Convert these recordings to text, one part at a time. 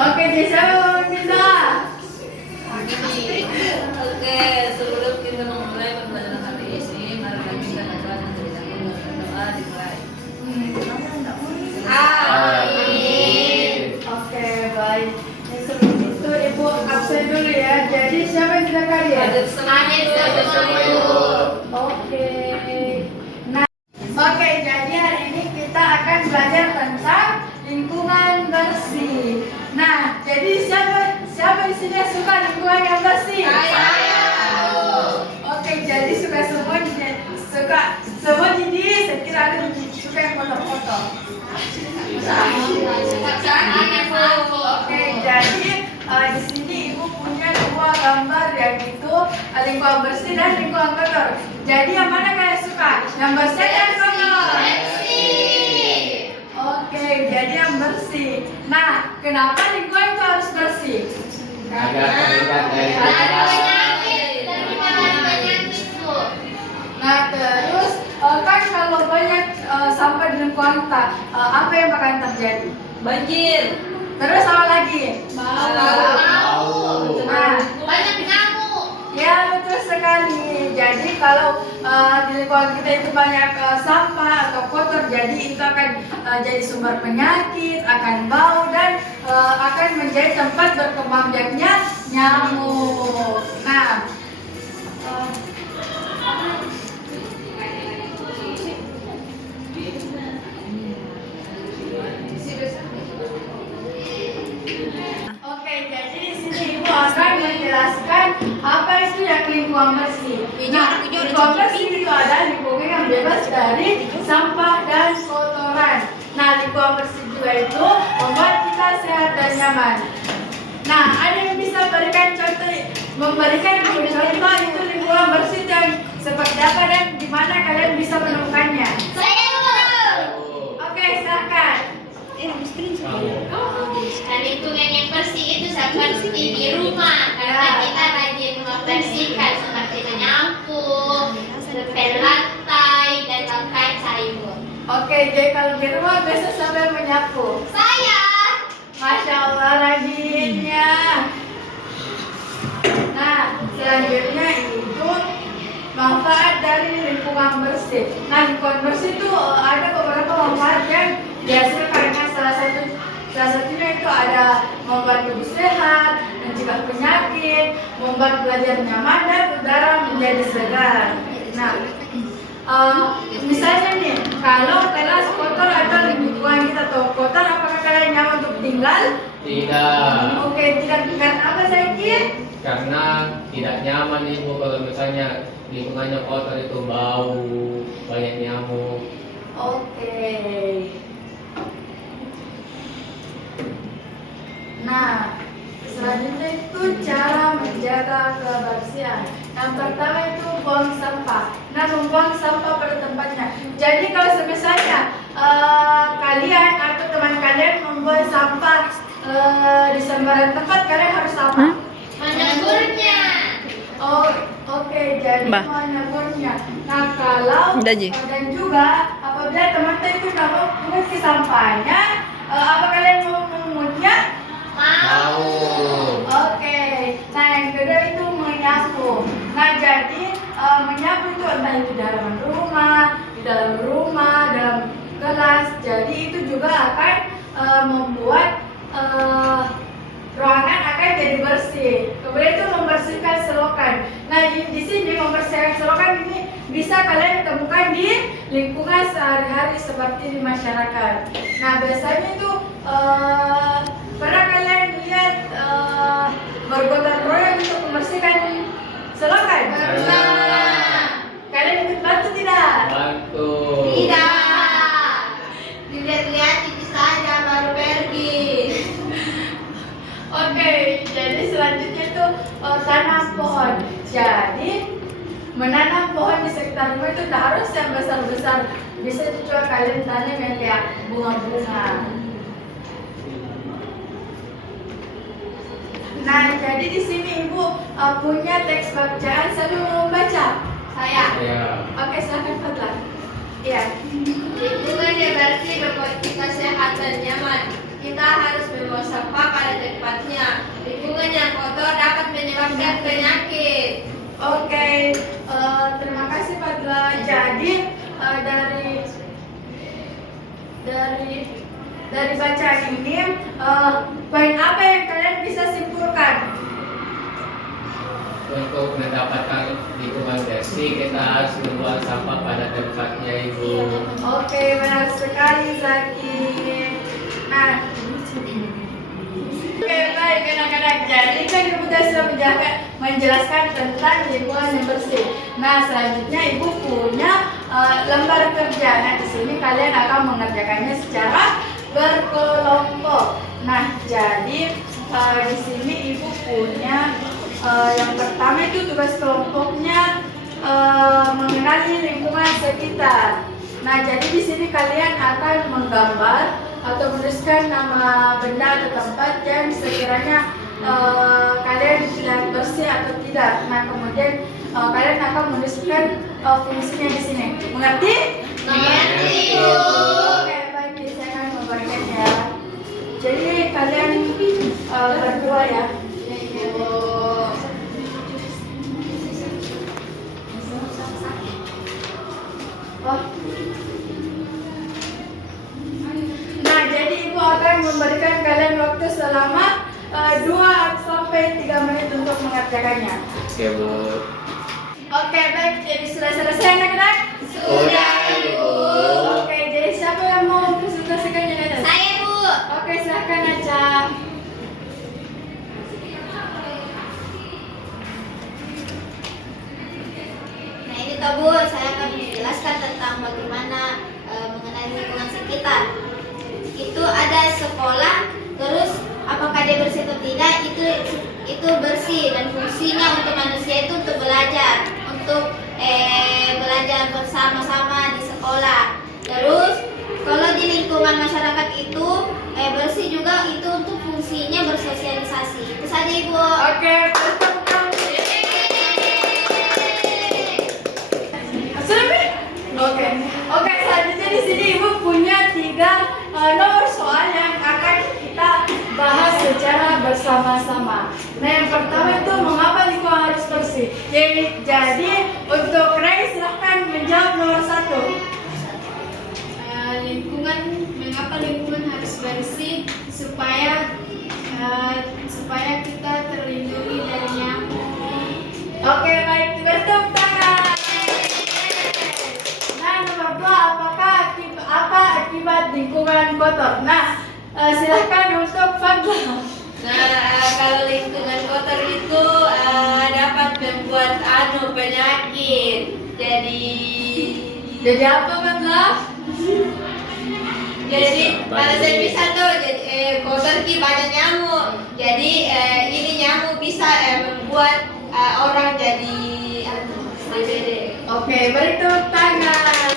Oke, jadi siapa yang meminta? Oke, sebelum kita memulai pembelajaran hari ini, mari kita berdoa terlebih dahulu. Doa dimulai. Amin. Oke, baik. Yang sebelum itu Ibu absen dulu ya. Jadi siapa yang tidak hadir? Hadir semua Ibu. Oke. Nah, oke. Jadi hari ini kita akan belajar tentang lingkungan bersih. Nah, jadi siapa di sini yang suka lingkungan yang bersih? Saya. Oke, jadi suka semua jadi saya kira ada yang suka yang kotor-kotor. Oke, jadi di sini Ibu punya dua gambar yaitu lingkungan bersih dan lingkungan kotor. Jadi yang mana kalian suka? Yang bersih dan kotor? Bersih. Oke, jadi yang bersih. Nah, kenapa lingkungan itu harus bersih? Agar terhindar dari Nah, terus kan kalau banyak sampah di lingkungan kita, apa yang bakalan terjadi? Banjir. Terus apa lagi? Bau. Nah, Banyak nyamuk. ya betul sekali. Jadi kalau di lingkungan kita itu banyak sampah atau kotor, jadi itu akan jadi sumber penyakit, akan bau dan akan menjadi tempat berkembang biaknya nyamuk. Nah, oke, jadi di sini Ibu akan menjelaskan apa itu yang lingkungan bersih. Nah, lingkungan bersih itu adalah lingkungan yang bebas dari sampah dan kotoran. Nah, lingkungan bersih juga itu membuat kita sehat dan nyaman. Nah, ada yang bisa memberikan contoh itu lingkungan bersih yang seperti apa dan di mana kalian bisa menemukannya? Saya Oke, silakan. Dan lingkungan yang bersih itu seperti di rumah karena kita rajin membersihkan seperti menyapu, ngepel lantai dan rangkai sayur. Oke, jadi kalau di rumah biasa siapa yang menyapu? Saya Masya Allah rajinnya. Nah, selanjutnya itu manfaat dari lingkungan bersih. Nah, lingkungan bersih itu ada beberapa manfaat yang dihasilkan. Karena salah satunya itu ada membuat tubuh sehat, mencegah penyakit, membuat belajar nyaman dan udara menjadi segar. Nah, misalnya nih, kalau kelas kotor atau lingkungan kita kotor, apakah kalian nyaman untuk tinggal? Tidak. Oke, tidak. Karena apa Zaikir? Karena tidak nyaman Ibu kalau misalnya lingkungannya kotor itu bau, banyak nyamuk. Oke. Nah, selanjutnya itu cara menjaga kebersihan. Yang pertama itu buang sampah. Nah, membuang sampah pada tempatnya. Jadi kalau misalnya kalian atau teman kalian membuang sampah di sembarang tempat, kalian harus apa? menegurnya. Oh, oke, jadi menegurnya. Nah, kalau dan juga apabila teman-teman itu tidak mau mengisi sampahnya, apa kalian mau memungutnya? Mau. Oke, nah yang kedua itu menyapu. Nah jadi menyapu itu entah itu di halaman rumah, di dalam rumah, dalam kelas. Jadi itu juga akan membuat ruangan akan jadi bersih. Kemudian itu membersihkan selokan. Nah di sini membersihkan selokan ini bisa kalian temukan di lingkungan sehari-hari seperti di masyarakat. Nah biasanya itu pernah kalian lihat bergotong royong untuk membersihkan selokan? Pernah. Kalian ikut bantu tidak? Bantu. Tidak. Dilihat-lihat itu saja baru pergi. Oke, jadi selanjutnya itu tanam pohon. Jadi menanam pohon di sekitar rumah itu tidak harus yang besar-besar. Bisa juga kalian tanam yang kayak bunga-bunga. Nah, jadi di sini Ibu punya teks bacaan. Siapa yang mau membaca? Saya. Ya. Oke, silakan Fadlan. Iya. Lingkungan yang bersih membuat kita sehat dan nyaman. kita harus membuang sampah pada tempatnya. Lingkungan yang kotor dapat menyebabkan penyakit. Oke, terima kasih Fadla. Jadi dari bacaan ini, poin apa yang kalian bisa simpulkan? Untuk mendapatkan lingkungan bersih, kita harus membuang sampah pada tempatnya, Ibu. Oke, benar sekali Zaki. Nah, oke baik anak-anak. Jadi kan Ibu sudah menjelaskan tentang lingkungan yang bersih. Nah, selanjutnya Ibu punya lembar kerja. Nah, di sini kalian akan mengerjakannya secara berkelompok. Nah, jadi di sini Ibu punya yang pertama itu tugas kelompoknya mengenali lingkungan sekitar. Nah, jadi di sini kalian akan menggambar atau menuliskan nama benda atau tempat yang sekiranya kalian lihat bersih atau tidak. Nah, kemudian kalian akan menuliskan fungsinya di sini. Mengerti? Mengerti, Bu. Oke, baik. Jadi saya akan membagikan ya. Jadi kalian berdua ya. Nah, jadi Ibu akan memberikan kalian waktu selama 2 sampai 3 menit untuk mengerjakannya. Oke, Bu. Oke, baik. Jadi sudah selesai anak-anak? Sudah, Ibu. Oke, jadi siapa yang mau presentasikannya di atas? Saya, Bu. Oke, silakan Aca. Nah, ini toh, Bu, saya akan menjelaskan tentang bagaimana mengenai lingkungan sekitar. Itu ada sekolah, terus apakah dia bersih atau tidak, itu bersih, dan fungsinya untuk manusia itu untuk belajar, belajar bersama-sama di sekolah. Terus kalau di lingkungan masyarakat itu bersih juga, itu untuk fungsinya bersosialisasi. Itu saja, Ibu. Oke, tepuk tangan. Oke, selanjutnya di sini Ibu punya 3 nomor soal yang akan kita bahas secara bersama-sama. Nah, yang pertama itu mengapa lingkungan harus bersih. Jadi untuk Ray silahkan menjawab nomor 1. Mengapa lingkungan harus bersih supaya kita terlindungi dari nyamuk. Oke, baik, bertepuk tangan. Nah, nomor 2, apa akibat lingkungan kotor? Nah, silahkan untuk Fadla. Nah, kalau lingkungan kotor itu dapat membuat penyakit. Jadi apa Fadla? Jadi kalau saya bisa tuh jadi kotor banyak nyamuk. Jadi ini nyamuk bisa membuat orang jadi DBD. Oke, beri tepuk tangan.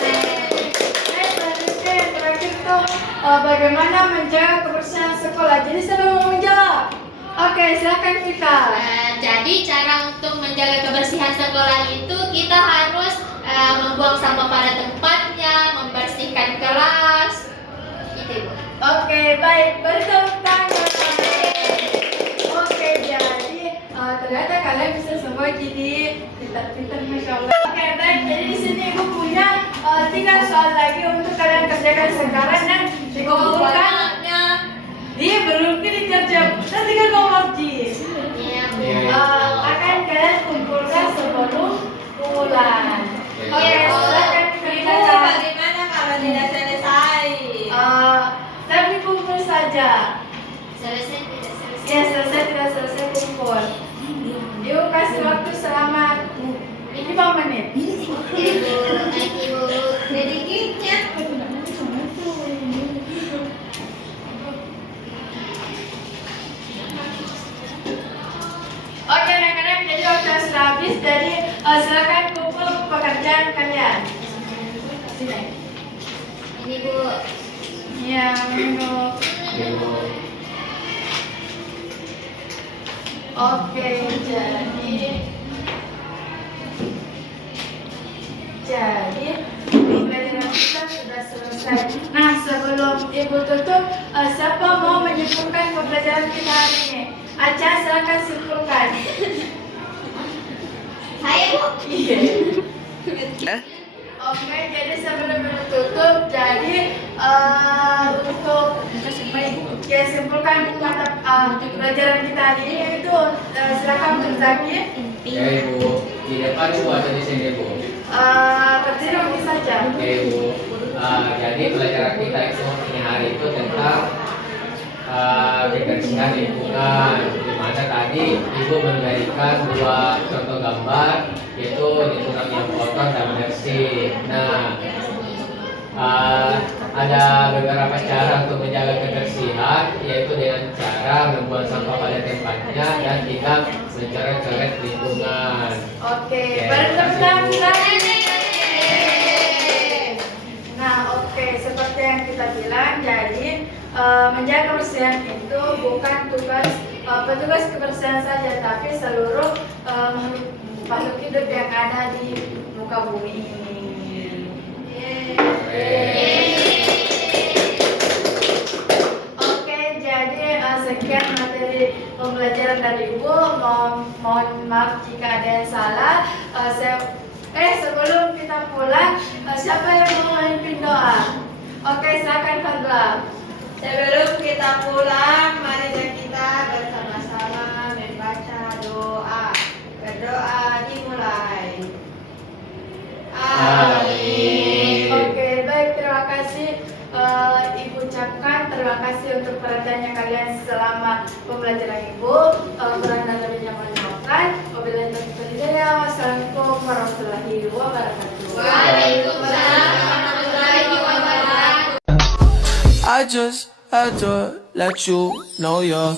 Yang terakhir tuh bagaimana menjaga kebersihan sekolah. Jadi siapa mau menjawab? Oke, silakan Vika. Jadi cara untuk menjaga kebersihan sekolah itu kita harus membuang sampah pada tempatnya, membersihkan kelas. Gitu, Ibu. Oke, baik, beri tepuk tangan. Oke, jadi ternyata kalian bisa semua jadi pintar-pintar, masya Allah. Oke, baik, jadi di sini Ibu punya 3 soal lagi untuk kalian kerjakan sekarang dan dikumpulkan. Belum dikerja, dan tinggal nomor G. Akan kalian kumpulkan sebelum pulang. Oke, silakan Ibu, dikerjakan. bagaimana kalau tidak selesai? Tapi kumpul saja. Selesai tidak selesai? Ya, selesai tidak selesai kumpul. Yuk kasih waktu selama 5 menit. Oke, Bu. Baik, Ibu. Sedikitnya. Oke anak-anak, jadi waktu sudah habis, jadi silakan kumpul pekerjaan kalian. Sini. Ini, Bu. Ya, minum. Ibu. Oke, jadi pembelajaran kita sudah selesai. Nah, sebelum Ibu tutup, siapa mau pembelajaran kita hari ini. Aca, silakan simpulkan. Saya Bu. Iya. Oke, jadi sebelum menutup, jadi untuk simpulkan mata pelajaran kita hari ini itu silakan untuk Zaki. Ya Ibu, di depan Ibu ada di sini Bu. Berdiri mungkin saja. Oke Ibu, jadi pelajaran kita itu ini hari itu tentang kebersihan lingkungan, di mana tadi Ibu memberikan dua contoh gambar, yaitu lingkungan yang kotor dan bersih. Nah, ada beberapa cara untuk menjaga kebersihan, yaitu dengan cara membuang sampah pada tempatnya dan tidak mencoret-coret lingkungan. Oke, Ya, baru terima kasih, teman-teman. Nah, oke, seperti yang kita bilang, jadi menjaga kebersihan itu bukan tugas petugas kebersihan saja, tapi seluruh makhluk hidup yang ada di muka bumi ini. Oke, jadi sekian materi pembelajaran dari Ibu. Mohon maaf jika ada yang salah. Sebelum kita pulang, siapa yang mau memimpin doa? Oke, silakan Fadla. Sebelum kita pulang, mari kita bersama-sama membaca doa. Berdoa dimulai. Amin. Oke, baik, terima kasih Ibu ucapkan. Terima kasih untuk perhatiannya kalian selama pembelajaran Ibu. Kurang dan lebihnya mohon dimaafkan. Wabillahi taufiq wal hidayah. Wassalamualaikum warahmatullahi wabarakatuh. Waalaikumsalam warahmatullahi wabarakatuh. I just had to let you know you're